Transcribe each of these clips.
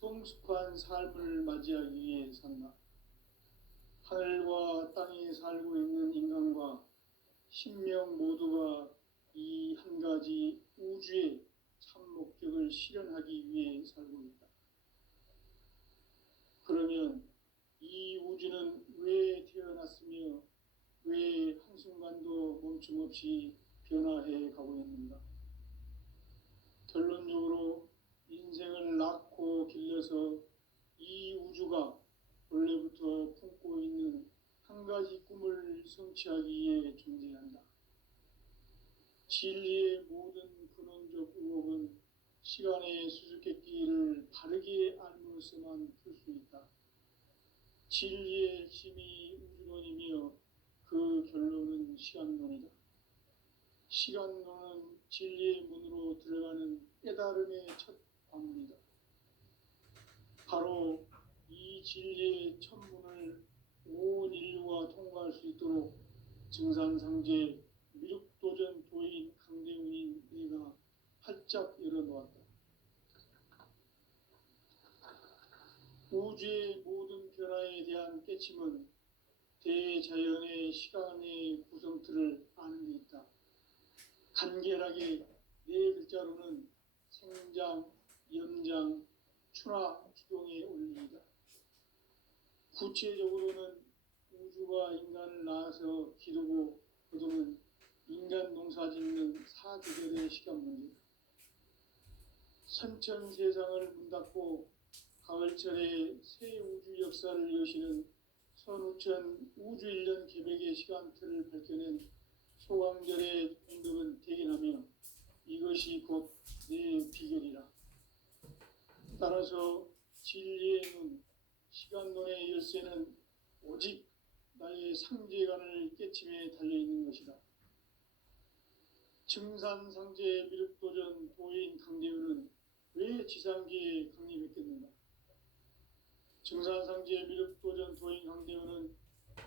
성숙한 삶을 맞이하기 위해 산다. 하늘과 땅에 살고 있는 인간과 신명 모두가 이 한 가지 우주의 참 목적을 실현하기 위해 살고 있다. 그러면 이 우주는 왜 태어났으며 왜 한순간도 멈춤 없이 변화해 가고 있는가? 결론적으로 인생을 낳고 길러서 이 우주가 원래부터 품고 있는 한 가지 꿈을 성취하기 위해 존재한다. 진리의 모든 근원적 의혹은 시간의 수수께끼를 바르게 알므로서만 풀 수 있다. 진리의 핵심이 우주론이며 그 결론은 시간론이다. 시간론은 진리의 문으로 들어가는 깨달음의 첫 방문이다. 바로 이 진리의 첫 문을 온 인류가 통과할 수 있도록 증산상제 미륵도전 도인 강대훈인 내가 활짝 열어놓았다. 우주의 모든 변화에 대한 깨침은 대자연의 시간의 구성틀을 아는 데 있다. 간결하게 네 글자로는 생장, 연장, 추나 추동의 원리이다. 구체적으로는 우주가 인간을 낳아서 기르고 거두는 인간 농사 짓는 사계절의 시간 문제다. 선천 세상을 문 닫고 가을철에 새 우주 역사를 여시는 선우천 우주일년 계백의 시간틀을 밝혀낸 소강절의 공덕은 대견하며 이것이 곧 내 비결이라. 따라서 진리의 눈, 시간론의 열쇠는 오직 나의 상제관을 깨침에 달려있는 것이다. 증산상제 미륵도전 도인 강대훈은 왜 지상계에 강림했겠는가? 증산상제 미륵도전 도인 강대훈은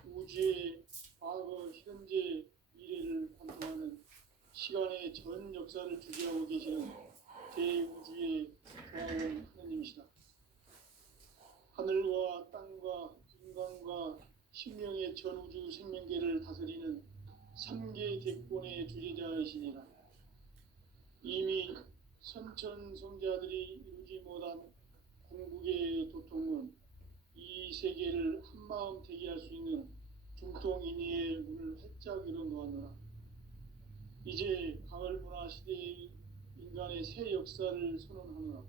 우주의 과거, 현재, 미래를 관통하는 시간의 전 역사를 주재하고 계시는 대우주의 교황 하느님이시다. 하늘과 땅과 인간과 신명의 전우주 생명계를 다스리는 3개 대권의 주재자이시니라. 이미 선천성자들이 이루지 못한 궁극의 도통은 이 세계를 한마음 되게 할 수 있는 중통인의의 문을 활짝 열어놓았노라. 이제 가을 문화 시대의 인간의 새 역사를 선언하노라.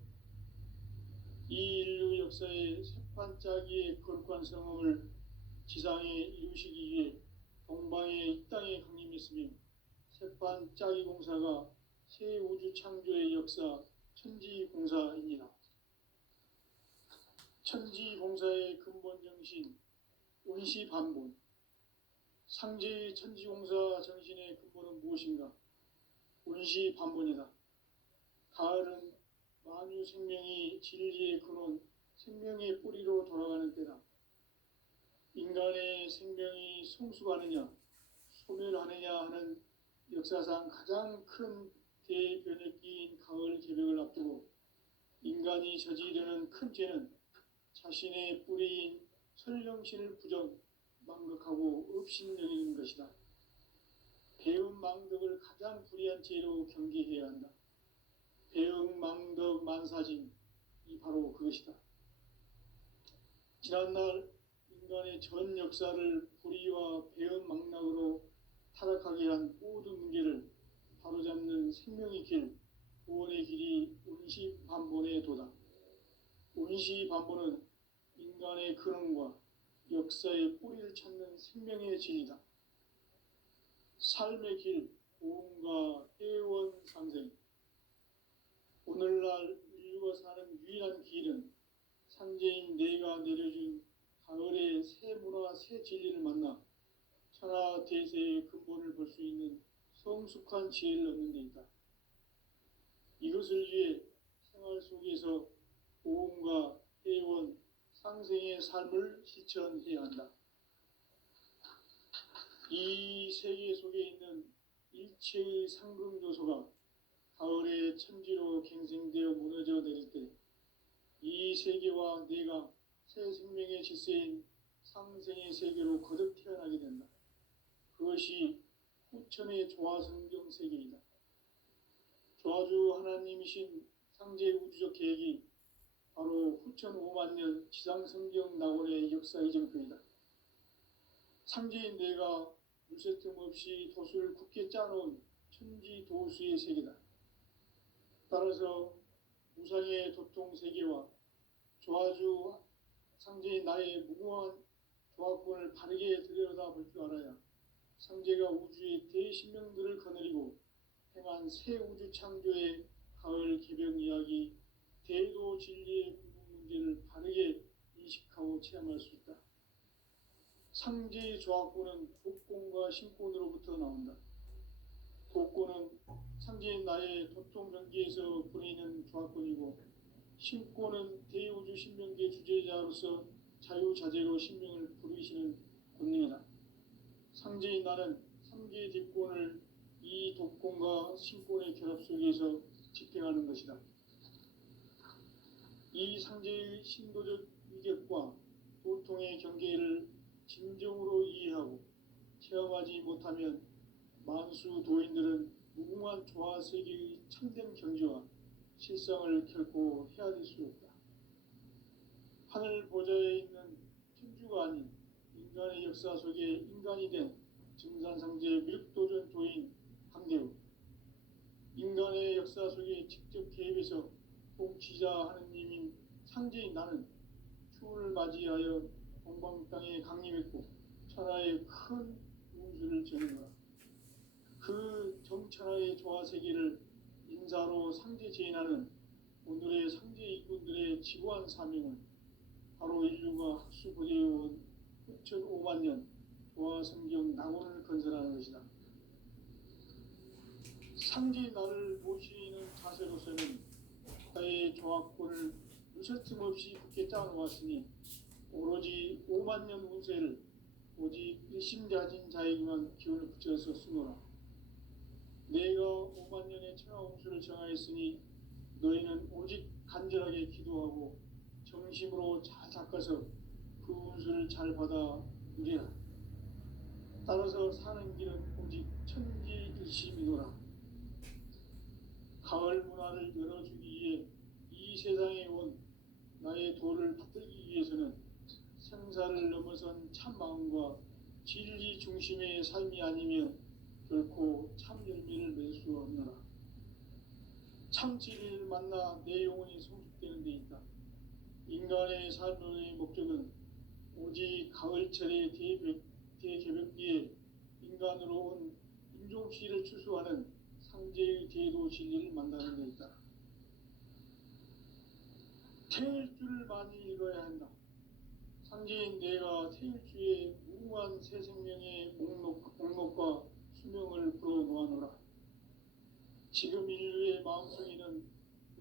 이 인류 역사의 새판짜기의 거룩한 성험을 지상에 이루시기 위해 동방의 이 땅에 강림했으며 새판짜기 공사가 새 우주 창조의 역사 천지공사이니라. 천지공사의 근본 정신 원시반본. 상제의 천지공사 정신의 근본은 무엇인가? 원시반본이다. 가을은 만유 생명이 진리의 근원, 생명의 뿌리로 돌아가는 때다. 인간의 생명이 성숙하느냐, 소멸하느냐 하는 역사상 가장 큰 대변혁기인 가을 개벽을 앞두고 인간이 저지르는 큰 죄는 자신의 뿌리인 설령신을 부정, 망극하고 업신여기는 것이다. 배은 망덕을 가장 불의한 죄로 경계해야 한다. 배응 망덕 만사진, 이 바로 그것이다. 지난날 인간의 전 역사를 불의와 배은 망락으로 타락하게 한 모든 문제를 바로잡는 생명의 길, 구원의 길이 원시반본의 도다. 원시반본은 인간의 근원과 역사의 뿌리를 찾는 생명의 진리다. 삶의 길, 고음과 회원 상생. 오늘날 인류가 사는 유일한 길은 상제인 내가 내려준 가을의 새 문화, 새 진리를 만나 천하 대세의 근본을 볼 수 있는 성숙한 지혜를 얻는 데 있다. 이것을 위해 생활 속에서 고음과 회원, 상생의 삶을 실천해야 한다. 이 세계 속에 있는 일체의 상금 요소가 가을의 천지로 갱생되어 무너져 내릴 때 이 이 세계와 내가 새 생명의 질서인 상생의 세계로 거듭 태어나게 된다. 그것이 후천의 조화성경 세계이다. 조화주 하나님이신 상제 우주적 계획이 바로 후천 5만 년 지상성경 낙원의 역사 이정표이다. 상제인 내가 물새틈 없이 도수를 굳게 짜놓은 천지 도수의 세계다. 따라서 무상의 도통 세계와 조화주 상제인 나의 무궁한 조화권을 바르게 들여다볼 줄 알아야 상제가 우주의 대신명들을 거느리고 행한 새 우주 창조의 가을 개벽 이야기, 대도 진리의 궁극 문제를 바르게 인식하고 체험할 수 있다. 상제의 조화권은 독권과 신권으로부터 나온다. 독권은 상제인 나의 도통 경계에서 부리는 조화권이고, 신권은 대우주 신명계 주제자로서 자유자재로 신명을 부르시는 권능이다. 상제인 나는 3개의 뒷권을 이 독권과 신권의 결합 속에서 집행하는 것이다. 이 상제의 신도적 위격과 도통의 경계를 진정으로 이해하고 체험하지 못하면 만수 도인들은 무궁한 조화 세계의 참된 경지와 실상을 결코 헤아릴 수 없다. 하늘 보좌에 있는 천주가 아닌 인간의 역사 속에 인간이 된 증산상제 밀도전 도인 강대우, 인간의 역사 속에 직접 개입해서 통치자 하느님인 상제인 나는 추운을 맞이하여 동방 땅에 강림했고 천하의 큰 운수를 전해노라. 그 정천하의 조화 세계를 인사로 상제 제인하는 오늘의 상제 일꾼들의 지구한 사명은 바로 인류가 학수 부대해온 6,5만 년 조화 성경 낙원을 건설하는 것이다. 상제 나를 모시는 자세로서는 나의 조화권을 무설틈 없이 굳게 짜놓았으니 오로지 5만 년 운세를 오직 일심자진 자에게만 기운을 붙여서 쓰노라. 내가 5만 년의 천하홍수를 정하였으니 너희는 오직 간절하게 기도하고 정심으로 잘 닦아서 그 운수를 잘 받아 누리라. 따라서 사는 길은 오직 천지일심이노라. 가을 문화를 열어주기 위해 이 세상에 온 나의 도를 받들기 위해서는 생사를 넘어선 참마음과 진리 중심의 삶이 아니면 결코 참 열매를 맺을 수 없노라. 참 진리를 만나 내 영혼이 성숙되는 데 있다. 인간의 삶의 목적은 오직 가을철의 대개벽기에 인간으로 온 인종시를 추수하는 상제의 대도 진리를 만나는 데 있다. 태일주를 많이 읽어야 한다. 상제인 내가 태일주의 무궁한 새 생명의 목록과 수명을 불어놓아노라. 지금 인류의 마음속에는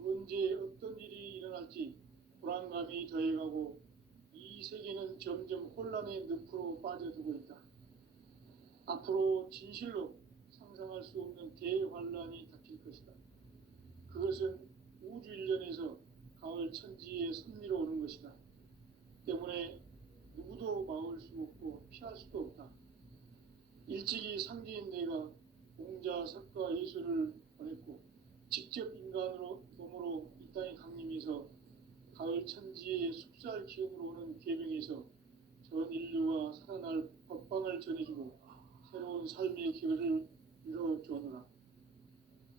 언제 어떤 일이 일어날지 불안감이 더해가고 이 세계는 점점 혼란의 늪으로 빠져들고 있다. 앞으로 진실로 상상할 수 없는 대환란이 닥칠 것이다. 그것은 우주 일련에서 가을 천지에 선미로 오는 것이다. 때문에 누구도 막을 수 없고 피할 수도 없다. 일찍이 상제인 내가 공자, 석가, 예수를 보냈고 직접 인간으로 몸으로 이 땅에 강림해서 가을 천지의 숙살 기운으로 오는 계명에서 전 인류와 살아날 법방을 전해주고 새로운 삶의 기회를 이뤄주었노라.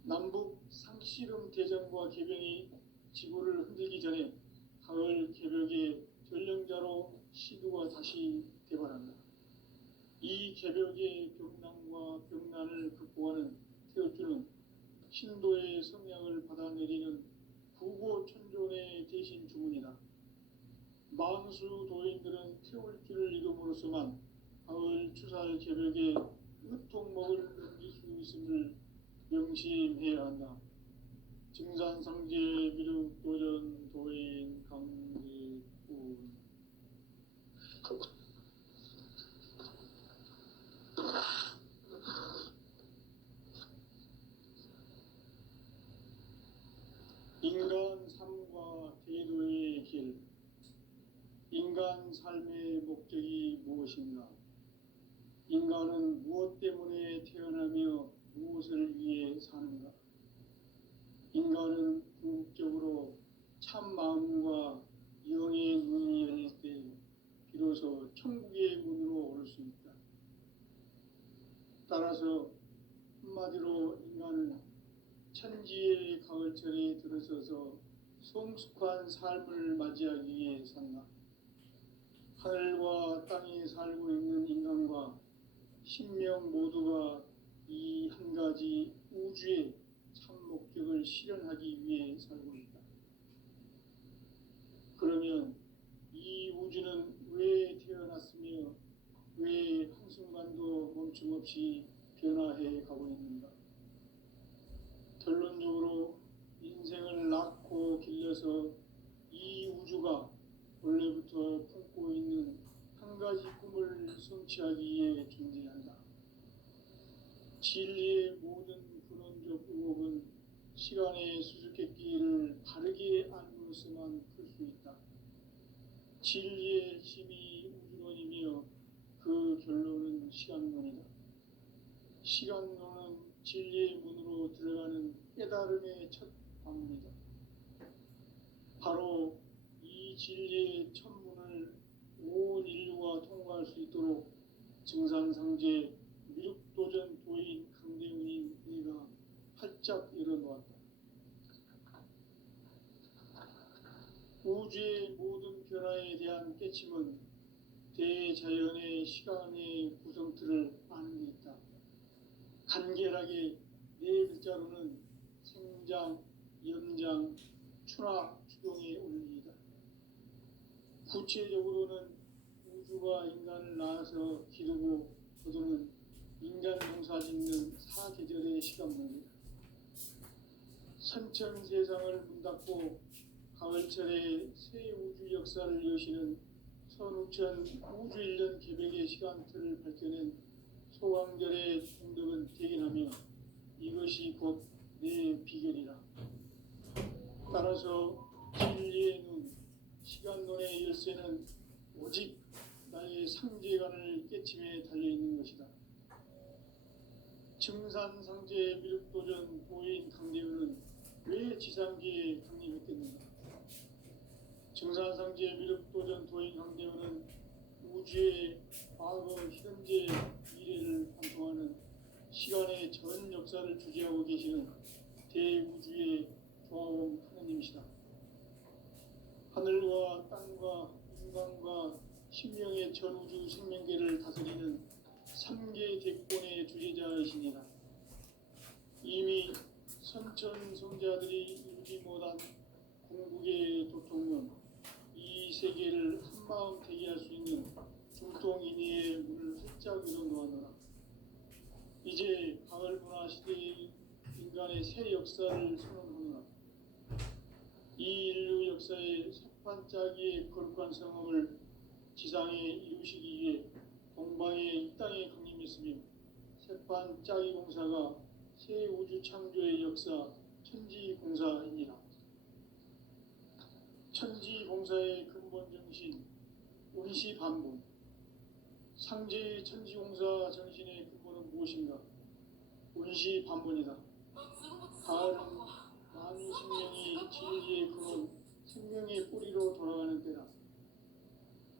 남북 상씨름 대전과 개병이 지구를 흔들기 전에 가을 개벽의 전령자로 시두가 다시 대발한다. 이 개벽의 병난과 병난을 극복하는 태어주는 신도의 성향을 받아내리는 구고천존의 대신 주문이다. 만수 도인들은 태울주를 읽음으로써만 가을 추살 개벽에 으통먹을 넘길 수 있음을 명심해야 한다. 증산상제 미륵도전 도인 강대군. 인간 삶과 대도의 길. 인간 삶의 목적이 무엇인가? 인간은 무엇 때문에 태어나며 무엇을 위해 사는가? 인간은 궁극적으로 참 마음과 영의 문이 열릴 때 비로소 천국의 문으로 오를 수 있다. 따라서 한마디로 인간은 천지의 가을철에 들어서서 성숙한 삶을 맞이하기 위해 산다. 하늘과 땅에 살고 있는 인간과 신명 모두가 이 한 가지 우주의 참 목적을 실현하기 위해 살고 있다. 그러면 이 우주는 왜 태어났으며 왜 한순간도 멈춤없이 변화해 가고 있는가? 결론적으로 인생을 낳고 길러서 이 우주가 원래부터 품고 있는 한 가지 꿈을 성취하기 위해 존재한다. 진리의 모든 근원적 의혹은 시간의 수수께끼를 바르게 알므로서만 풀 수 있다. 진리의 힘이 우주론이며 그 결론은 시간론이다. 시간론은 진리의 문으로 들어가는 깨달음의 첫 방문이다. 바로 이 진리의 천문을 온 인류가 통과할 수 있도록 증산상제 미륵도전 도인 강대훈이 내가 활짝 열어놓았다. 우주의 모든 변화에 대한 깨침은 대자연의 시간의 구성틀을 아는 데 있다. 간결하게 네 글자로는 생장, 연장, 추락, 추동의 원리이다. 구체적으로는 우주가 인간을 낳아서 기르고 거두는 인간 농사 짓는 사계절의 시간 문제다. 선천 세상을 문닫고 가을철에 새 우주 역사를 여시는 선우천 우주 1년 개백의 시간틀을 밝혀낸 소강절의 공덕은 대견하며 이것이 곧 내 비결이라. 따라서 진리의 눈, 시간론의 열쇠는 오직 나의 상제관을 깨침에 달려있는 것이다. 증산상제 미륵도전 도인 강대훈은 왜 지상계에 강림했겠는가? 증산상제 미륵도전 도인 강대훈은 우주의 과거, 현재, 미래를 관통하는 시간의 전 역사를 주재하고 계시는 대우주의 조화원 하느님이시다. 하늘과 땅과 인간과 신명의 전우주 생명계를 다스리는 3개 대권의 주제자이시니라. 이미 선천성자들이 이루지 못한 궁극의 도통론, 이 세계를 한마음 대기할 수 있는 중통인의의 문을 활짝 열어놓았노라. 이제 가을 문화 시대의 인간의 새 역사를 선언하노라. 이 인류 역사의 새반짝이의 거룩한 성험을 지상에 이루시기 위해 동방의 이 땅에 강림했으며 새반짝이 공사가 새 우주 창조의 역사 천지공사이니라. 천지공사의 근본 정신 운시반본. 상제의 천지공사 정신의 근본은 무엇인가? 운시반본이다. 가을은 만유 생명이 진리의 근원, 생명의 뿌리로 돌아가는 때다.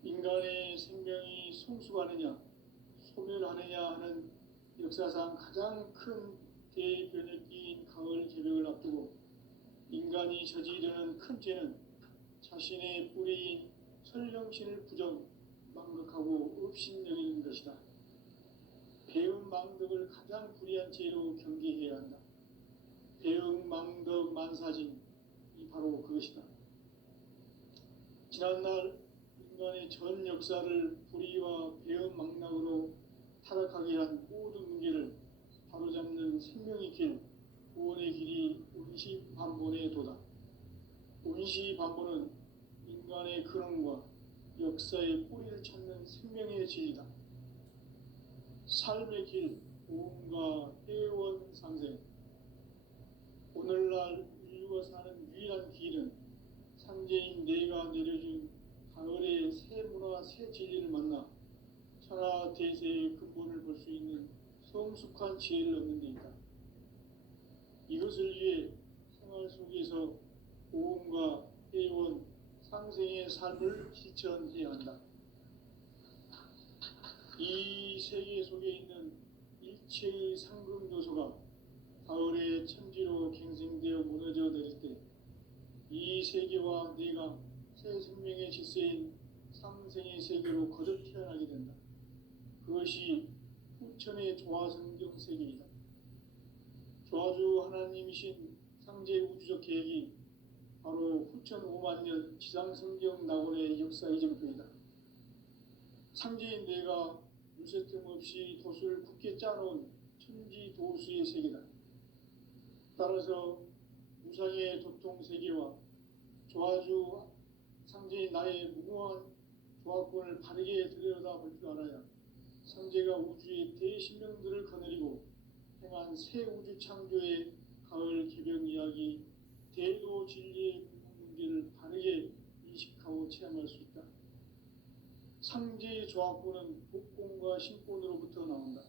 인간의 생명이 성숙하느냐, 소멸하느냐 하는 역사상 가장 큰 대변혁기인 가을 개벽을 앞두고 인간이 저지르는 큰 죄는 자신의 뿌리인 설령신을 부정, 망극하고 업신여기는 것이다. 배은 망덕을 가장 불의한 죄로 경계해야 한다. 배은 망덕 만사진, 이 바로 그것이다. 지난날 인간의 전 역사를 불의와 배은 망락으로 타락하게 한 모든 문제를 바로잡는 생명의 길, 구원의 길이 운시반본의 도다. 운시반본은 인간의 근원과 역사의 뿌리를 찾는 생명의 진리다. 삶의 길, 고음과 회원상생. 오늘날 인류가 사는 유일한 길은 상제인 내가 내려준 가을의 가을의 새 문화 새 진리를 만나 천하 대세의 근본을 볼 수 있는 성숙한 지혜를 얻는 데 있다. 이것을 위해 생활 속에서 보험과 회원, 상생의 삶을 실천해야 한다. 이 세계 속에 있는 일체의 상급 요소가 가을의 천지로 갱생되어 무너져 내릴 때 이 세계와 내가 새 생명의 질서인 상생의 세계로 거듭 태어나게 된다. 그것이 후천의 조화성경 세계이다. 조화주 하나님이신 상제 우주적 계획이 바로 후천 5만 년 지상성경 낙원의 역사 이정표이다. 상제인 내가 유세 틈 없이 도수를 굳게 짜놓은 천지 도수의 세계다. 따라서 무상의 도통 세계와 조화주 상제인 나의 무궁한 조화권을 바르게 들여다볼 줄 알아야 상제가 우주의 대신명들을 거느리고 행한 새 우주 창조의 가을 개벽 이야기 대도 진리의 문제를 바르게 인식하고 체험할 수 있다. 상제의 조화권은 복권과 신권으로부터 나온다.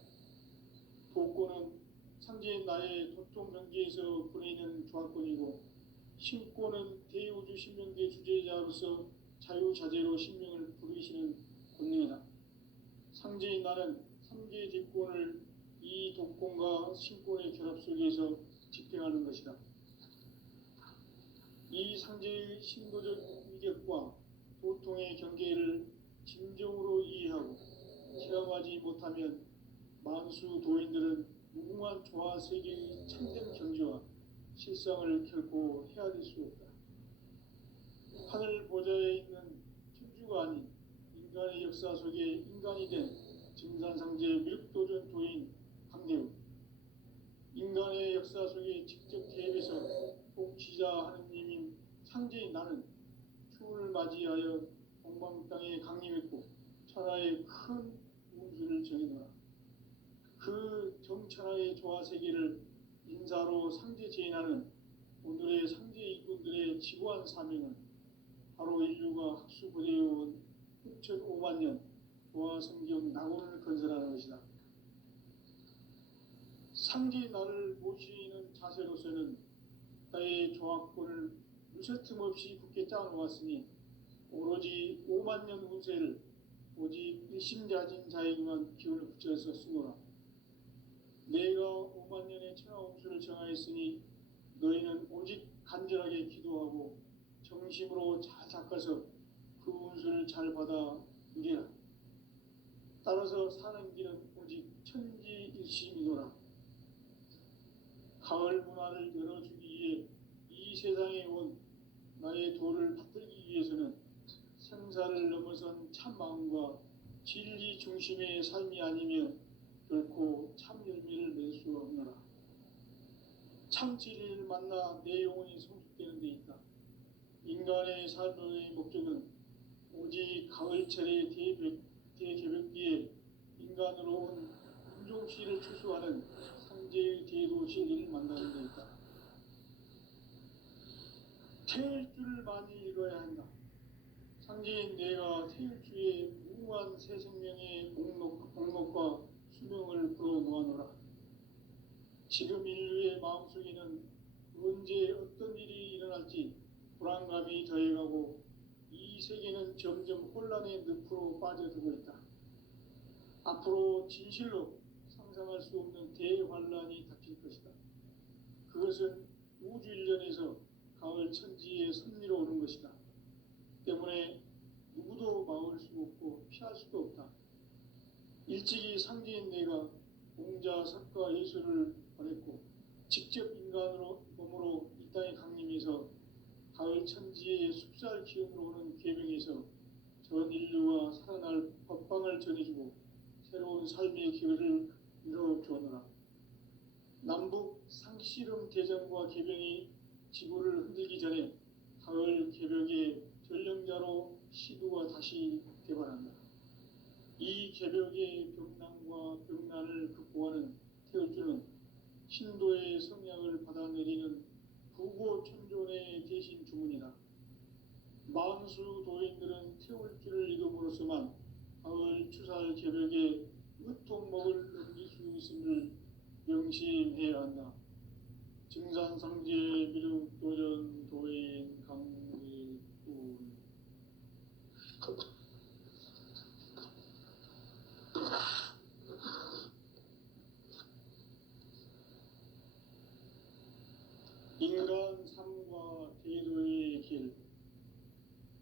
복권은 상제인 나의 도통 명계에서 보내는 조화권이고 신권은 대우주 신명계 주제자로서 자유자재로 신명을 부르시는 권능이다. 상제인 나는 3개의 뒷권을 이 독권과 신권의 결합 속에서 집행하는 것이다. 이 상제의 신도적 위력과 도통의 경계를 진정으로 이해하고 체험하지 못하면 만수 도인들은 무궁한 조화 세계의 참된 경지와 실상을 결코 헤아릴 수 없다. 하늘 보좌에 있는 천주가 아닌 인간의 역사 속에 인간이 된 증산상제 밀도전 도인 강대우, 인간의 역사 속에 직접 개입해서 통치자 하느님인 상제인 나는 추운을 맞이하여 동방 땅에 강림했고 천하의 큰 운수를 정해놓아 그 정천하의 조화세계를 인사로 상제 제인하는 오늘의 상제 일꾼들의 지구한 사명은 바로 인류가 학수고대해온 6,5만 년 조화성경 낙원을 건설하는 것이다. 상제 나를 모시는 자세로서는 나의 조화권을 무쇠틈 없이 굳게 짜놓았으니 오로지 5만 년 운세를 오직 일심자진 자에게만 기운을 붙여서 쓰노라. 내가 5만 년의 천하홍수를 정하였으니 너희는 오직 간절하게 기도하고 정심으로 잘 닦아서 그 운수를 잘 받아 누리라. 따라서 사는 길은 오직 천지일심이노라. 가을 문화를 열어주기 위해 이 세상에 온 나의 도를 받들기 위해서는 생사를 넘어선 참 마음과 진리 중심의 삶이 아니면 결코 참 열매를 맺을 수 없노라. 참 진리를 만나 내 영혼이 성숙되는 데 있다. 인간의 삶의 목적은 오직 가을철의 대개벽기에 인간으로 온 인종시를 추수하는 상제의 대도 진리를 만나는 데 있다. 태일주를 많이 읽어야 한다. 상제인 내가 태일주의 무궁한 새 생명의 목록과 수명을 불어 모아놓으라. 지금 인류의 마음속에는 언제 어떤 일이 일어날지 불안감이 더해가고 이 세계는 점점 혼란의 늪으로 빠져들고 있다. 앞으로 진실로 상상할 수 없는 대환란이 닥칠 것이다. 그것은 우주 일련에서 가을 천지의 섭리로 오는 것이다. 때문에 누구도 막을 수 없고 피할 수도 없다. 일찍이 상제인 내가 공자, 석가, 예수를 보냈고 직접 인간으로 몸으로 이 땅에 강림해서 가을 천지의 숲살 기운으로 오는 계명에서 전 인류와 살아날 법방을 전해주고 새로운 삶의 기회를 열어주었노라. 남북 상씨름 대전과 개병이 지구를 흔들기 전에 가을 개벽의 전령자로 시두가 다시 개발한다. 이 개벽의 병난과 병난을 극복하는 태울주는 신도의 성향을 받아내리는 부고 천존의 대신 주문이다. 만수 도인들은 태울 줄을 익음으로써만 가을 추살 개벽에 으통목을 넘길 수 있음을 명심해야 한다. 증산상제 미륵도전 도인 강의꾼. 인간 삶과 대도의 길.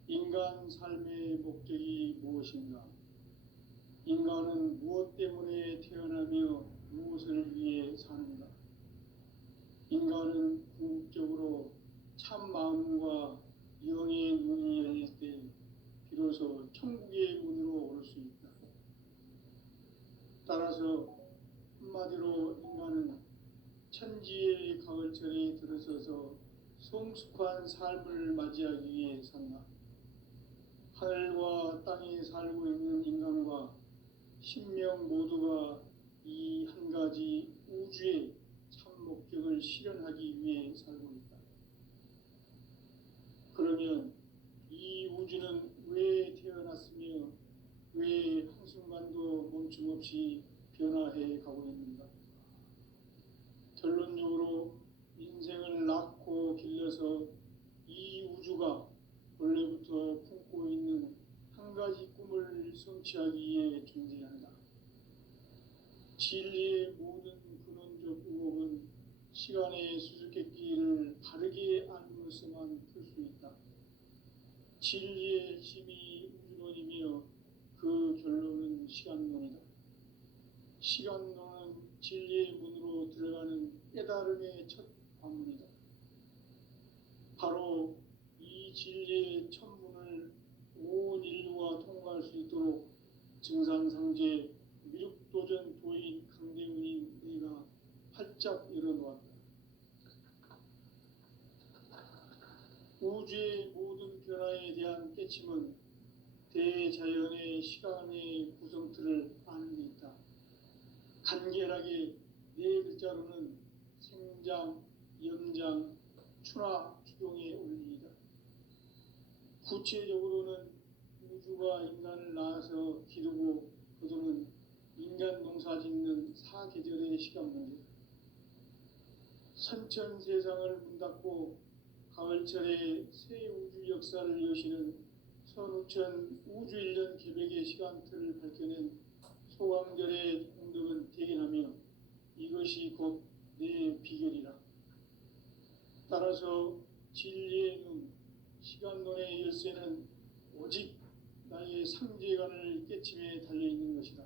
인간 삶의 목적이 무엇인가? 인간은 무엇 때문에 태어나며 무엇을 위해 사는가? 인간은 궁극적으로 참 마음과 영의 눈이 열릴 때 비로소 천국의 문으로 올 수 있다. 따라서 한마디로 인간은 천지의 가을철에 들어서서 성숙한 삶을 맞이하기 위해 산다. 하늘과 땅에 살고 있는 인간과 신명 모두가 이 한 가지 우주의 참 목적을 실현하기 위해 살고 있다. 그러면 이 우주는 왜 태어났으며 왜 한순간도 멈춤 없이 변화해 가고 있는가? 결론적으로 인생을 낳고 길러서 이 우주가 원래부터 품고 있는 한 가지 꿈을 성취하기 위해 존재한다. 진리의 모든 근원적 의혹은 시간의 수수께끼를 바르게 알므로서만 풀 수 있다. 진리의 핵심이 우주론이며 그 결론은 시간론이다. 시간론은 진리의 문으로 들어가는 깨달음의 첫 관문이다. 바로 이 진리의 천문을 온 인류가 통과할 수 있도록 증산상제 미륵도전 도인 강대훈인 네가 활짝 열어놓았다. 우주의 모든 변화에 대한 깨침은 대자연의 시간의 구성틀을 아는 데 있다. 간결하게 네 글자로는 생장, 염장, 추나 추동의 원리이다. 구체적으로는 우주가 인간을 낳아서 기르고 거두는 인간 농사 짓는 사계절의 시간 문제. 선천 세상을 문 닫고 가을철에 새 우주 역사를 여시는 선우천 우주 1년 개벽의 시간틀을 밝혀낸 소강절의 공덕은 대견하며 이것이 곧 내 비결이라. 따라서 진리의 눈, 시간론의 열쇠는 오직 나의 상제관을 깨침에 달려있는 것이다.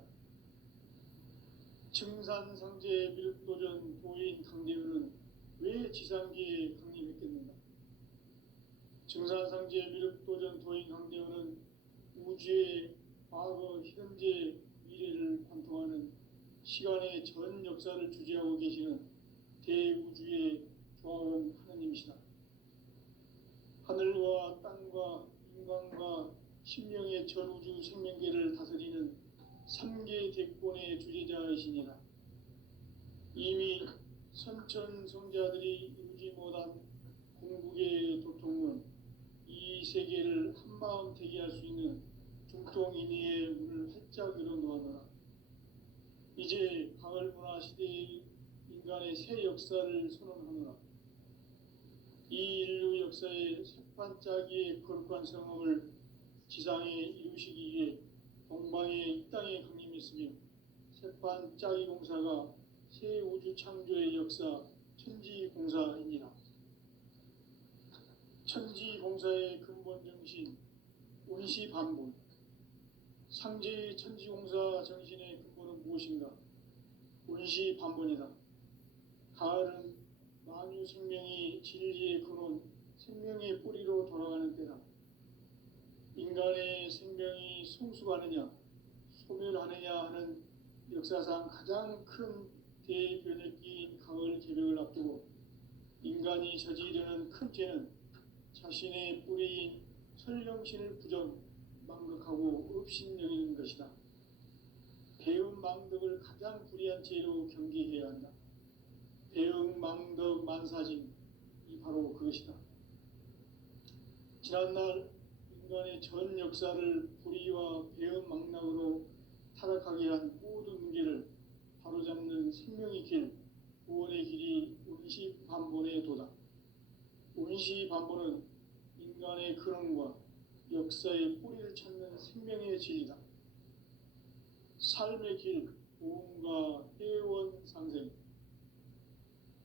증산상제 미륵도전 도인 강대훈은 왜 지상계에 강림했겠는가? 증산상제 미륵도전 도인 강대훈은 우주의 과거, 현재, 미래를 관통하는 시간의 전 역사를 주재하고 계시는 대우주의 조화원 하느님이시다. 하늘과 땅과 인간과 신명의 전우주 생명계를 다스리는 3개 대권의 주재자이시니라. 이미 선천성자들이 이루지 못한 궁극의 도통은 이 세계를 한마음 되게 할 수 있는 중통인의의 문을 활짝 열어놓아노라. 이제 가을 문화 시대의 인간의 새 역사를 선언하노라. 이 인류 역사의 새판짜기의 거룩한 성험을 지상에 이루시기 위해 동방에 이 땅에 강림했으며 새판짜기 공사가 새 우주 창조의 역사 천지공사이니라. 천지공사의 근본 정신 운시반본. 상제의 천지공사 정신의 근본은 무엇인가? 운시반본이다. 가을은 만유 생명이 진리의 근원, 생명의 뿌리로 돌아가는 때다. 인간의 생명이 성숙하느냐, 소멸하느냐 하는 역사상 가장 큰 대변혁기인 가을 개벽을 앞두고 인간이 저지르는 큰 죄는 자신의 뿌리인 설령신을 부정, 망극하고 업신여기는 것이다. 배음 망덕을 가장 불의한 죄로 경계해야 한다. 배음 망덕 만사진, 이 바로 그것이다. 지난날 인간의 전 역사를 불의와 배은망락으로 타락하게 한 모든 문제를 바로잡는 생명의 길, 구원의 길이 운시반본의 도다. 운시반본은 인간의 근원과 역사의 뿌리를 찾는 생명의 진리다. 삶의 길, 보험과 회원 상생.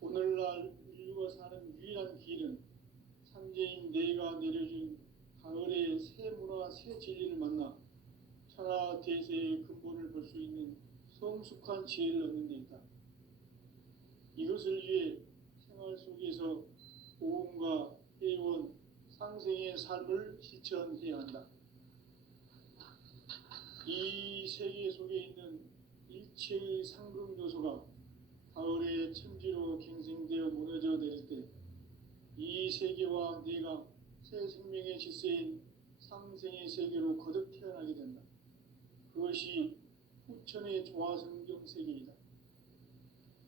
오늘날 인류가 사는 유일한 길은 삼재인 내가 내려준 가을의 새 문화, 새 진리를 만나 천하 대세의 근본을 볼 수 있는 성숙한 지혜를 얻는 데 있다. 이것을 위해 생활 속에서 보험과 회원, 상생의 삶을 실천해야 한다. 이 세계 속에 있는 일체의 상승 요소가 가을의 천지로 갱생되어 무너져 내릴 때 이 세계와 내가 새 생명의 질서인 상생의 세계로 거듭 태어나게 된다. 그것이 후천의 조화성경 세계이다.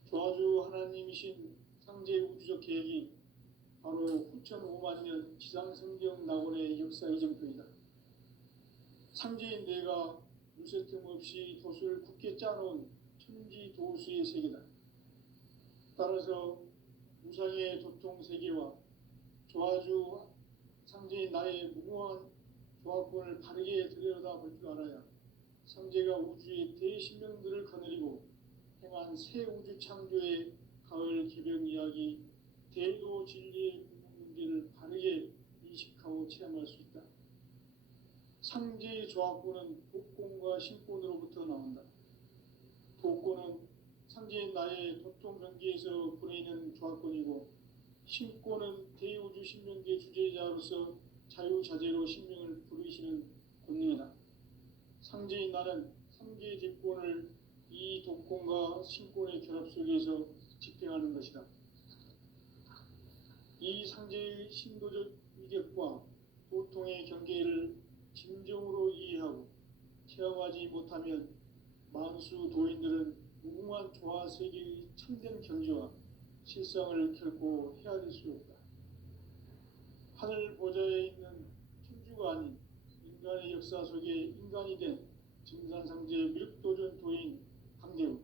조화주 하나님이신 상제 우주적 계획이 바로 후천 5만년 지상성경 낙원의 역사 이정표이다. 상제인 내가 누새 틈 없이 도수를 굳게 짜놓은 천지 도수의 세계다. 따라서 무상의 도통 세계와 조화주 상제인 나의 무모한 조화권을 바르게 들여다볼 줄 알아야 상제가 우주의 대신명들을 거느리고 행한 새 우주 창조의 가을 개병 이야기, 대도 진리의 문제를 바르게 인식하고 체험할 수 있다. 상제의 조화권은 복권과 신권으로부터 나온다. 복권은 상제인 나의 도통 경계에서 보내는 조화권이고, 신권은 대우주 신명계 주제자로서 자유자재로 신명을 부르시는 권능이다. 상제인 나는 삼계 집권을 이 독권과 신권의 결합 속에서 집행하는 것이다. 이 상제의 신도적 위격과 보통의 경계를 진정으로 이해하고 체험하지 못하면 만수 도인들은 무궁한 조화세계의 참된 경지와 실상을 결코 헤아릴 수 없다. 하늘 보좌에 있는 천주가 아닌 인간의 역사 속에 인간이 된 증산상제 미륵도전 도인 강대우,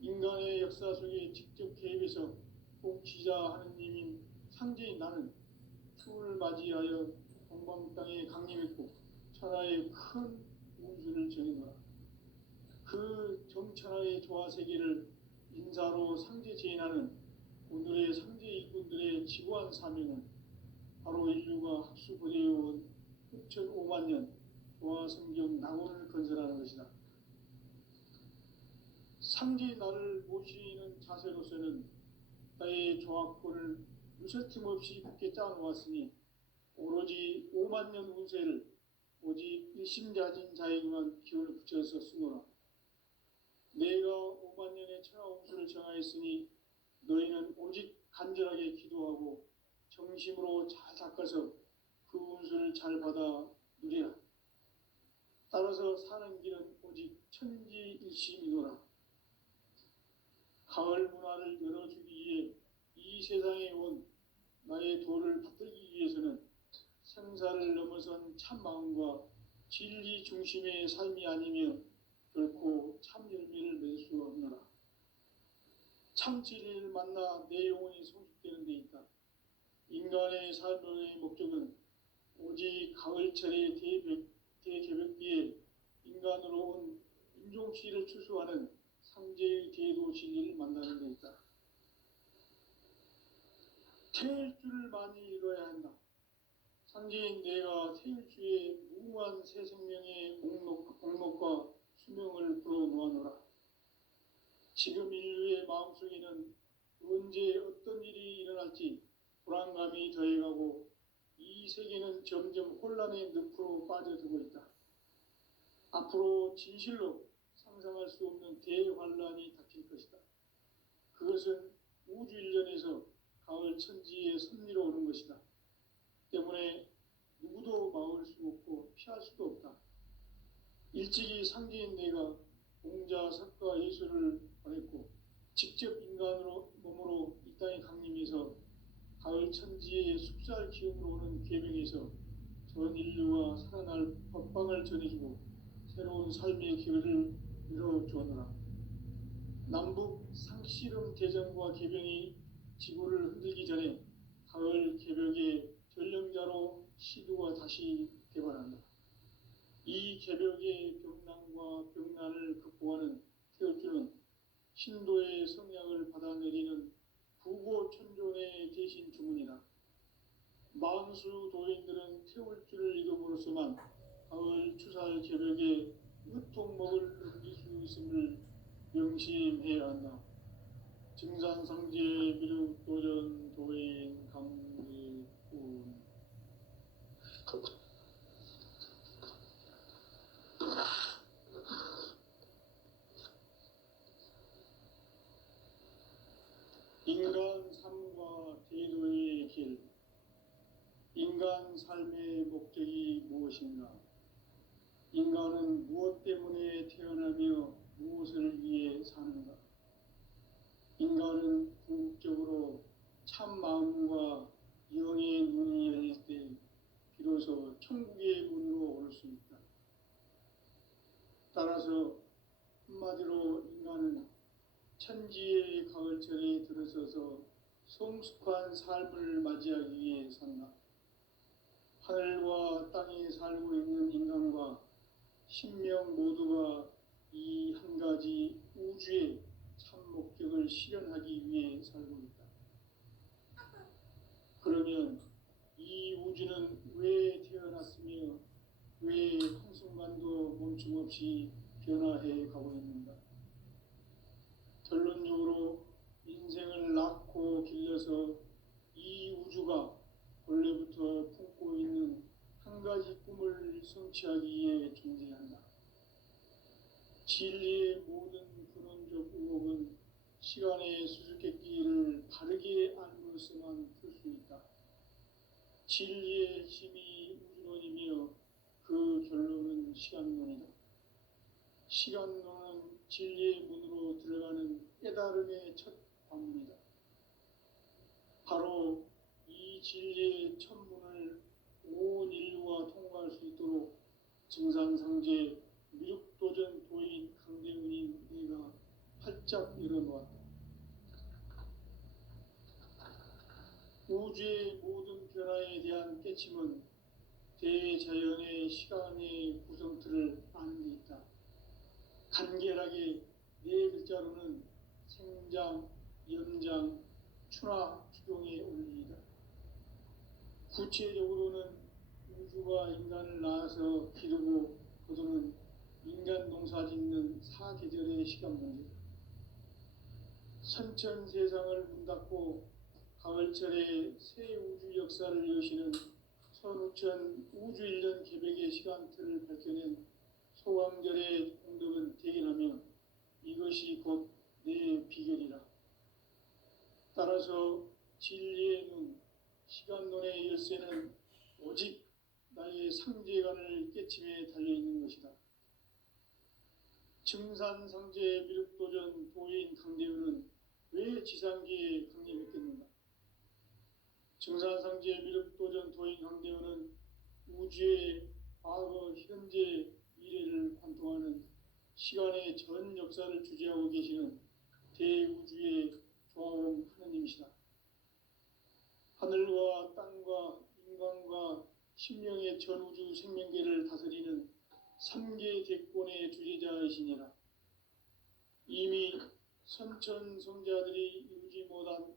인간의 역사 속에 직접 개입해서 복지자 하느님인 상제인 나는 추운을 맞이하여 동방 땅에 강림했고 천하의 큰 운수를 정해놓아. 그 정천하의 조화세계를 인사로 상제 제인하는 오늘의 상제 일꾼들의 지구한 사명은 바로 인류가 학수고대해온 6,5만 년 조화성경 낙원을 건설하는 것이다. 상제의 나를 모시는 자세로서는 나의 조화권을 무쇠틈 없이 굳게 짜놓았으니 오로지 5만 년 운세를 오직 일심자진 자에게만 기운을 붙여서 쓰노라. 내가 5만 년의 천하 운수를 정하였으니 너희는 오직 간절하게 기도하고 정심으로 잘 닦아서 그 운수를 잘 받아 누리라. 따라서 사는 길은 오직 천지일심이노라. 가을 문화를 열어주기 위해 이 세상에 온 나의 도를 받들기 위해서는 생사를 넘어선 참마음과 진리 중심의 삶이 아니면 결코 참 열매를 맺을 수 없노라. 참 진리를 만나 내 영혼이 성숙되는 데 있다. 인간의 삶의 목적은 오직 가을철의 대개벽기에 인간으로 온 인종치를 추수하는 상제의 대도 진리를 만나는 데 있다. 태일주를 많이 읽어야 한다. 상제인 내가 태일주의 무궁한 새 생명의 공록과 수명을 불어놓아노라. 지금 인류의 마음속에는 언제 어떤 일이 일어날지 불안감이 더해가고 이 세계는 점점 혼란의 늪으로 빠져들고 있다. 앞으로 진실로 상상할 수 없는 대환란이 닥칠 것이다. 그것은 우주 일련에서 가을 천지의 섭리로 오는 것이다. 때문에 누구도 막을 수 없고 피할 수도 없다. 일찍이 상제인 내가 공자, 석가, 예수를 보냈고 직접 인간으로 몸으로 이 땅에 강림해서 가을 천지의 숲살 기운으로 오는 계명에서 전 인류가 살아날 법방을 전해주고 새로운 삶의 기회를 열어주었노라. 남북 상씨름 대전과 개병이 지구를 흔들기 전에 가을 개벽의 전령자로 시두가 다시 개발한다. 이 개벽의 병난과 병난을 극복하는 태울주는 신도의 성약을 받아내리는 부고천존의 대신 주문이다. 만수 도인들은 태울주를 이름으로서만 가을 추살 개벽에 으통목을 넘길 수 있음을 명심해야 한다. 증산상제 미륵도전 도인 강리군. 인간 삶과 대도의 길. 인간 삶의 목적이 무엇인가? 인간은 무엇 때문에 태어나며 무엇을 위해 사는가? 인간은 궁극적으로 참 마음과 영의 눈이 열릴 때 비로소 천국의 문으로 올 수 있다. 따라서 한마디로 인간은 천지의 가을철에 들어서서 성숙한 삶을 맞이하기 위해 산다. 하늘과 땅에 살고 있는 인간과 신명 모두가 이 한 가지 우주의 참 목적을 실현하기 위해 살고 있다. 그러면 이 우주는 왜 태어났으며 왜 한순간도 멈춤없이 변화해 가고 있는가? 결론적으로 인생을 낳고 길러서 이 우주가 원래부터 품고 있는 한 가지 꿈을 성취하기 위해 존재한다. 진리의 모든 근원적 의혹은 시간의 수수께끼를 바르게 알므로서만 풀 수 있다. 진리의 핵심이 우주론이며 그 결론은 시간론이다. 시간론은 진리의 문으로 들어가는 깨달음의 첫 관문이다. 바로 이 진리의 첫 문을 온 인류가 통과할 수 있도록 증산상제 미륵도전 도인 강대훈이 내가 활짝 열어놓았다. 우주의 모든 변화에 대한 깨침은 대자연의 시간의 구성틀을 아는 데 있다. 간결하게 네 글자로는 생장, 연장, 추나 추종의 원리이다. 구체적으로는 우주가 인간을 낳아서 기르고 거두는 인간 농사 짓는 사계절의 시간 문제다. 선천 세상을 문 닫고 가을철에 새 우주 역사를 여시는 선우천 우주 1년 개벽의 시간틀을 밝혀낸 소강절의 공덕은 대견하며 이것이 곧 내 비결이라. 따라서 진리의 눈, 시간론의 열쇠는 오직 나의 상제관을 깨침에 달려있는 것이다. 증산상제 미륵도전 도인 강대훈은 왜 지상계에 강림했겠는가? 증산상제 미륵도전 도인 강대훈은 우주의 과거, 현재, 미래를 관통하는 시간의 전 역사를 주재하고 계시는 대우주의 조화원 하느님이시다. 하늘과 땅과 인간과 신명의 전우주 생명계를 다스리는 3계 대권의 주재자이시니라. 이미 선천성자들이 이루지 못한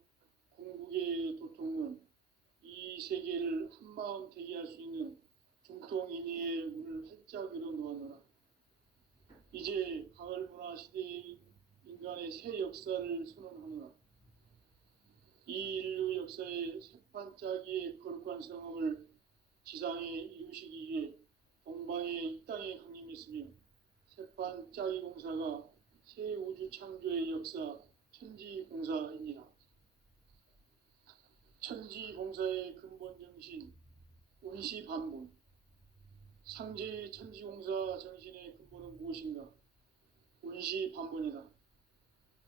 궁극의 도통은 이 세계를 한마음 되게 할 수 있는 중통인의의 문을 활짝 열어놓았노라. 이제 가을문화 시대의 인간의 새 역사를 선언하노라. 이 인류 역사의 새판짜기의 거룩한 성함을 지상에 이루시기 위해 동방에 이 땅에 강림했으며 새판짜기 공사가 새 우주 창조의 역사 천지공사입니다. 천지공사의 근본 정신 운시반본. 상제의 천지공사 정신의 근본은 무엇인가? 운시반본이다.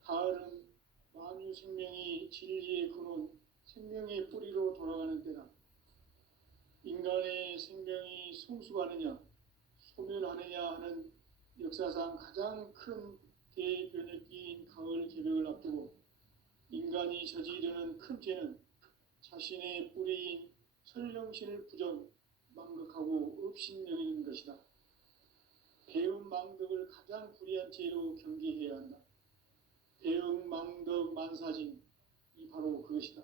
가을은 만유 생명이 진리의 근원, 생명의 뿌리로 돌아가는 때다. 인간의 생명이 성숙하느냐 소멸하느냐 하는 역사상 가장 큰 대변혁기인 가을 개벽을 앞두고 인간이 저지르는 큰 죄는 자신의 뿌리인 설령신을 부정 망각하고 업신여기는 것이다. 배은망덕을 가장 불의한 죄로 경계해야 한다. 배은망덕 만사진이 바로 그것이다.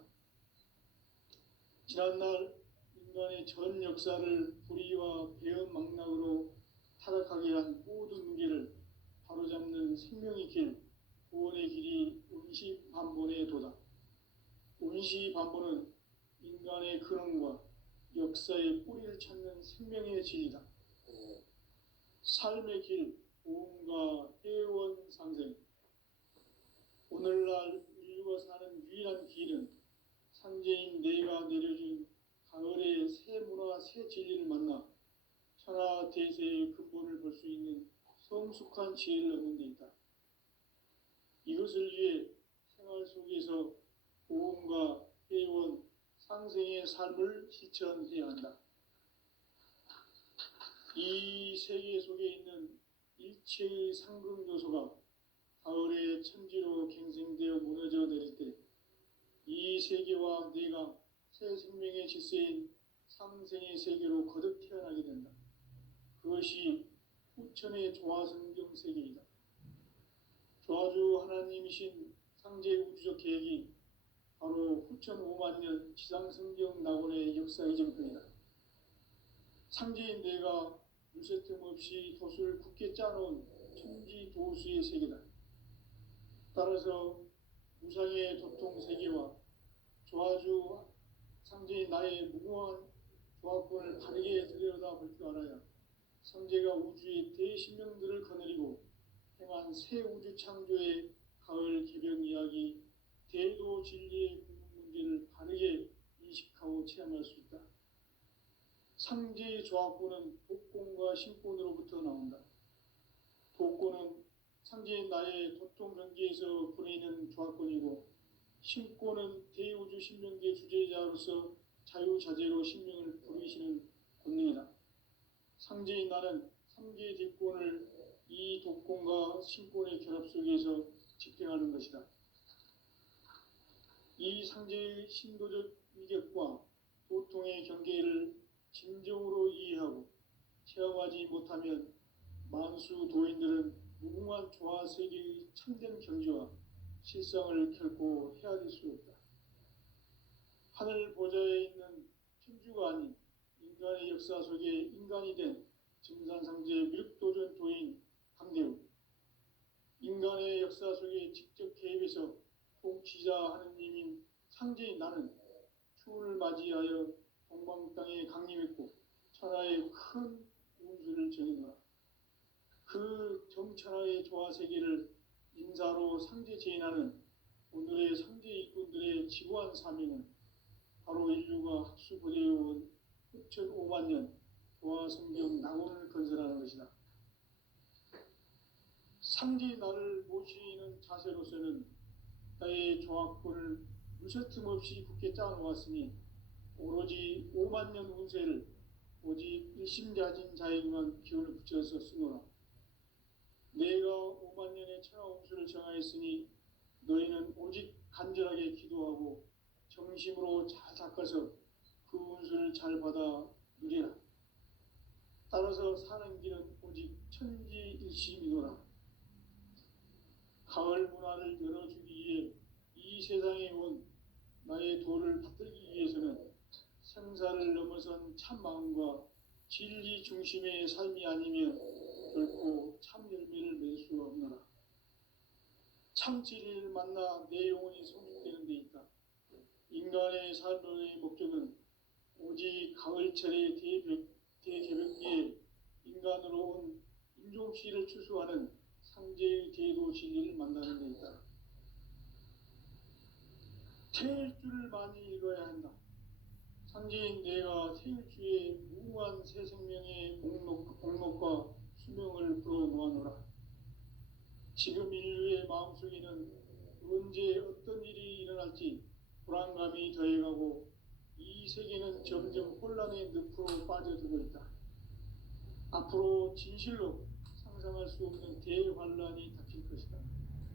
지난날 인간의 전 역사를 불의와 배은망락으로 타락하게 한 모든 문제를 바로잡는 생명의 길, 구원의 길이 운시반본의 도다. 운시반본은 인간의 근원과 역사의 뿌리를 찾는 생명의 진리다. 삶의 길, 보험과 회원 상생. 오늘날 인류가 사는 유일한 길은 상제인 내가 내려준 가을의 새 문화, 새 진리를 만나 천하 대세의 근본을 볼 수 있는 성숙한 지혜를 얻는 데 있다. 이것을 위해 생활 속에서 보험과 회원, 상생의 삶을 실천해야 한다. 이 세계 속에 있는 일체의 상극 요소가 가을의 천지로 갱생되어 무너져 내릴 때 이 세계와 내가 새 생명의 질서인 상생의 세계로 거듭 태어나게 된다. 그것이 후천의 조화성경 세계이다. 조화주 하나님이신 상제 우주적 계획이 바로 후천 5만 년 지상성경 낙원의 역사의 정편이다. 상제인 내가 물새틈 없이 돛을 굳게 짜놓은 천지 도수의 세계다. 따라서 무상의 도통 세계와 조화주 상제인 나의 무궁한 조화권을 바르게 들여다볼 줄 알아야 상제가 우주의 대신명들을 거느리고 행한 새 우주 창조의 가을 개벽 이야기, 대도 진리의 궁극 문제를 바르게 인식하고 체험할 수 있다. 상제의 조화권은 독권과 신권으로부터 나온다. 독권은 상제인 나의 도통 경계에서 보내는 조화권이고 신권은 대우주 신명계 주제자로서 자유자재로 신명을 부르시는 권능이다. 상제인 나는 삼계 대권을 이 독권과 신권의 결합 속에서 집행하는 것이다. 이 상제의 신도적 위격과 도통의 경계를 진정으로 이해하고 체험하지 못하면 만수 도인들은 무궁한 조화세계의 참된 경지와 실상을 결코 헤아릴 수 없다. 하늘 보좌에 있는 천주가 아닌 인간의 역사 속에 인간이 된 증산상제 미륵도전 도인 강대우, 인간의 역사 속에 직접 개입해서 통치자 하느님인 상제인 나는 추운을 맞이하여 동방 땅에 강림했고 천하의 큰 운수를 정해놓아 그 정천하의 조화세계를 인사로 상제 제인하는 오늘의 상제 일꾼들의 지구한 사명은 바로 인류가 학수고대해온 후천 5만 년 조화성경 낙원을 건설하는 것이다. 상제 나를 모시는 자세로서는 나의 조화권을 무쇠틈 없이 굳게 짜놓았으니 오로지 5만 년 운세를 오직 일심자진 자에게만 기운을 붙여서 쓰노라. 내가 5만 년의 천하 운수를 정하였으니 너희는 오직 간절하게 기도하고 정심으로 잘 닦아서 그 운수를 잘 받아 누리라. 따라서 사는 길은 오직 천지일심이노라. 가을 문화를 열어주기 위해 이 세상에 온 나의 도를 받들기 위해서는 생사를 넘어선 참마음과 진리 중심의 삶이 아니면 결코 참 열매를 맺을 수가 없노라. 참 진리를 만나 내 영혼이 성숙되는 데 있다. 인간의 삶의 목적은 오직 가을철의 대개벽기에 인간으로 온 인종씨를 추수하는 상제의 대도 진리를 만나는 데 있다. 태일주를 많이 읽어야 한다. 상제인 내가 태일주의 무궁한 새 생명의 공록과 수명을 불어놓아노라. 지금 인류의 마음속에는 언제 어떤 일이 일어날지 불안감이 더해가고 이 세계는 점점 혼란의 늪으로 빠져들고 있다. 앞으로 진실로 상상할 수 없는 대환란이 닥칠 것이다.